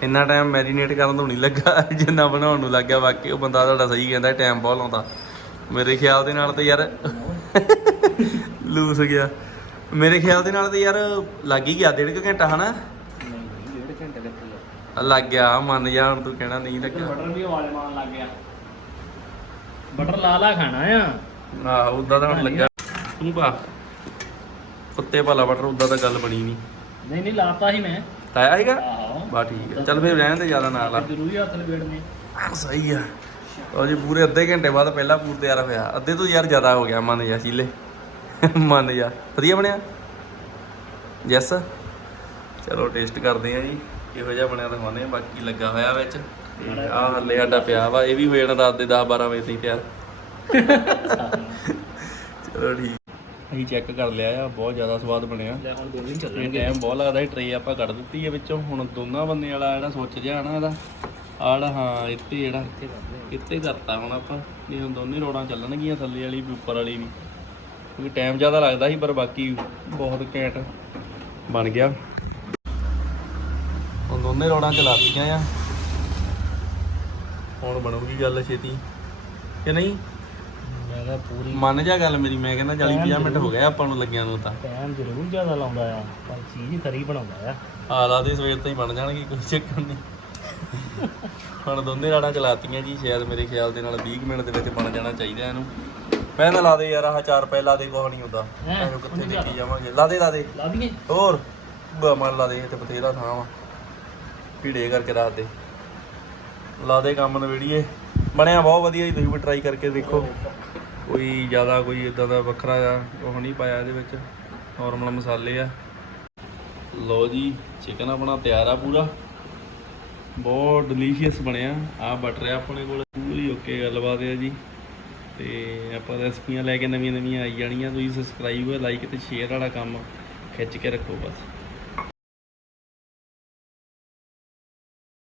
ਇੰਨਾ ਟਾਈਮ ਮੈਰੀਨੇਟ ਕਰਨ ਤੋਂ ਨਹੀਂ ਲੱਗਾ। ਜਿੰਨਾ ਬਣਾਉਣ ਨੂੰ ਲੱਗਿਆ ਵਾਕਈ ਉਹ ਬੰਦਾ ਤੁਹਾਡਾ ਸਹੀ ਕਹਿੰਦਾ ਟਾਈਮ ਬਹੁਤ ਲਾਉਂਦਾ। ਮੇਰੇ ਖਿਆਲ ਦੇ ਨਾਲ ਤੇ ਯਾਰ ਲੂਸ ਗਿਆ। ਮੇਰੇ ਖਿਆਲ ਦੇ ਨਾਲ ਤੇ ਯਾਰ ਲੱਗ ਹੀ ਗਿਆ ਡੇਢ ਕੁ ਘੰਟਾ ਹਨਾ?
ਲੱਗੇ
ਗਿਆ ਮੰਨ ਜਾ ਹੁਣ ਤੂੰ ਕਹਿਣਾ ਨਹੀਂ ਲੱਗਿਆ।
ਬਟਰ ਵੀ ਵਾਲੇ ਮਾਰਨ ਲੱਗ ਗਿਆ। ਬਟਰ ਲਾ ਲਾ ਖਾਣਾ ਆ।
ਆਹੋ ਉਦਾਂ ਤਾਂ ਹੁਣ ਲੱਗਾ ਤੂੰ ਪਾ। ਕੁੱਤੇ ਭਾਲਾ ਬਟਰ ਉਦਾਂ ਤਾਂ ਗੱਲ ਬਣੀ ਨਹੀਂ।
ਨਹੀਂ ਨਹੀਂ ਲਾਤਾ ਸੀ ਮੈਂ।
ਤਾਇਆ ਹੈਗਾ
ਆਹੋ।
ਬਾ ਠੀਕ ਹੈ ਚੱਲ ਫਿਰ ਰਹਿਣ ਦੇ ਜ਼ਿਆਦਾ ਨਾਲ ਆ।
ਜ਼ਰੂਰੀ ਹੱਥ ਲਵੇੜਨੇ
ਸਹੀ ਆ। ਉਹ ਜੀ ਪੂਰੇ ਅੱਧੇ ਘੰਟੇ ਬਾਅਦ ਪਹਿਲਾ ਪੂਰ ਤਿਆਰ ਹੋਇਆ। ਅੱਧੇ ਤੋਂ ਯਾਰ ਜ਼ਿਆਦਾ ਹੋ ਗਿਆ ਮੰਨ ਜਾ ਸੀਲੇ ਮੰਨ ਜਾ। ਵਧੀਆ ਬਣਿਆ? ਯੈਸ ਚਲੋ ਟੇਸਟ ਕਰਦੇ ਆ ਜੀ। ਕਿਹੋ ਜਿਹਾ ਬਣਿਆ ਦਿਖਾਉਂਦੇ ਆ ਬਾਕੀ ਲੱਗਾ ਹੋਇਆ ਵਿੱਚ। ਆ ਹੱਲੇ ਸਾਡਾ ਪਿਆ ਵਾ ਇਹ ਵੀ ਹੋ ਜਾਣਾ ਰਾਤ ਦੇ 10 12 ਵਜੇ ਤਾਈਂ ਤਿਆਰ। ਚਲੋ ਠੀਕ। ਅਸੀਂ ਚੈੱਕ ਕਰ ਲਿਆ ਆ ਬਹੁਤ ਜ਼ਿਆਦਾ ਸਵਾਦ ਬਣਿਆ।
ਲੈ ਹੁਣ ਦੋ ਦਿਨ
ਇਹ
ਚੱਲਣਗੇ
ਟਾਈਮ ਬਹੁਤ ਲੱਗਦਾ ਸੀ ਟਰੇ ਆਪਾਂ ਕੱਢ ਦਿੱਤੀ ਹੈ ਵਿੱਚੋਂ। ਹੁਣ ਦੋਨਾਂ ਬੰਦੇ ਵਾਲਾ ਜਿਹੜਾ ਸੋਚ ਜਿਹਾ ਨਾ ਇਹਦਾ ਆੜਾ ਹਾਂ ਇੱਥੇ ਜਿਹੜਾ
ਇੱਥੇ
ਕਰਤਾ ਹੁਣ ਆਪਾਂ। ਇਹ ਹੁਣ ਦੋਨੇ ਰੋਡਾਂ ਚੱਲਣਗੀਆਂ ਥੱਲੇ ਵਾਲੀ ਵੀ ਉੱਪਰ ਵਾਲੀ ਵੀ। ਕਿਉਂਕਿ ਟਾਈਮ ਜ਼ਿਆਦਾ ਲੱਗਦਾ ਸੀ ਪਰ ਬਾਕੀ ਬਹੁਤ ਘੈਂਟ ਬਣ ਗਿਆ। ਦੋਨੇ ਰੋਡਾਂ ਚਲਾਤੀਆਂ ਆ। ਹੁਣ ਬਣੂਗੀ ਗੱਲ ਛੇਤੀ। ਕਿ ਨਹੀਂ?
ਮੈਂ ਕਿਹਾ ਪੂਰੀ
ਮੰਨ ਜਾ ਗੱਲ ਮੇਰੀ ਮੈਂ ਕਹਿੰਦਾ 40 50 ਮਿੰਟ ਹੋ ਗਏ ਆਪਾਂ ਨੂੰ ਲੱਗਿਆਂ ਨੂੰ ਤਾਂ।
ਟਾਈਮ ਜ਼ਰੂਰ ਜ਼ਿਆਦਾ ਲਾਉਂਦਾ ਆ ਪਰ ਚੀਜ਼ ਖਰੀ ਬਣਾਉਂਦਾ ਆ।
ਆਲਾ ਦੇ ਸਵੇਰ ਤੋਂ ਹੀ ਬਣ ਜਾਣਗੇ ਕੋਈ ਚੱਕਰ ਨਹੀਂ। ਹੁਣ ਦੋਨੇ ਰਾੜਾਂ ਚਲਾਤੀਆਂ ਜੀ ਸ਼ਾਇਦ ਮੇਰੇ ਖਿਆਲ ਦੇ ਨਾਲ 20 ਕੁ ਮਿੰਟ ਦੇ ਵਿੱਚ ਬਣ ਜਾਣਾ ਚਾਹੀਦਾ ਇਹਨੂੰ। ਪਹਿਲਾਂ ਲਾ ਦੇ ਯਾਰ ਆਹ ਚਾਰ ਪੈ ਲਾ ਦੇ ਕੁਛ ਨਹੀਂ ਹੁੰਦਾ? ਐਵੇਂ ਕਿੱਥੇ ਦੇਖੀ ਜਾਵਾਂਗੇ। ਲਾ ਦੇ ਲਾ ਦੇ।
ਲਾ ਦਈਏ।
ਹੋਰ ਬਮਨ ਲਾ ਦੇ ਤੇ ਬਥੇਰਾ ਥਾਂ ਵਾ। ਭੀੜੇ ਕਰਕੇ ਰੱਖ ਦੇ। ਲਾ ਦੇ ਕੰਮ ਨਵੇੜੀਏ। ਬਣਿਆ ਬਹੁਤ ਵਧੀਆ ਜੀ, ਤੁਸੀਂ ਵੀ ਟਰਾਈ ਕਰਕੇ ਦੇਖੋ। ਕੋਈ ਜ਼ਿਆਦਾ ਕੋਈ ਇਦਾਂ ਦਾ ਵੱਖਰਾ ਜਿਹਾ ਉਹ ਨਹੀਂ ਪਾਇਆ ਇਹਦੇ ਵਿੱਚ। ਨਾਰਮਲ ਮਸਾਲੇ ਆ। ਲਓ ਜੀ ਚਿਕਨ ਆਪਣਾ ਤਿਆਰ ਆ ਪੂਰਾ। ਬਹੁਤ ਡਿਲੀਸ਼ੀਅਸ ਬਣਿਆ। ਆ ਬਟਰ ਆ ਆਪਣੇ ਕੋਲ। ਪੂਰੀ ਓਕੇ ਗੱਲਬਾਤ ਹੈ ਜੀ। ਤੇ ਆਪਾਂ ਰੈਸਪੀਆਂ ਲੈ ਕੇ ਨਵੀਆਂ ਨਵੀਆਂ ਆਈ ਜਾਣੀਆਂ। ਤੁਸੀਂ ਸਬਸਕ੍ਰਾਈਬ ਲਾਈਕ ਤੇ ਸ਼ੇਅਰ ਵਾਲਾ ਕੰਮ ਖਿੱਚ ਕੇ ਰੱਖੋ ਬਸ।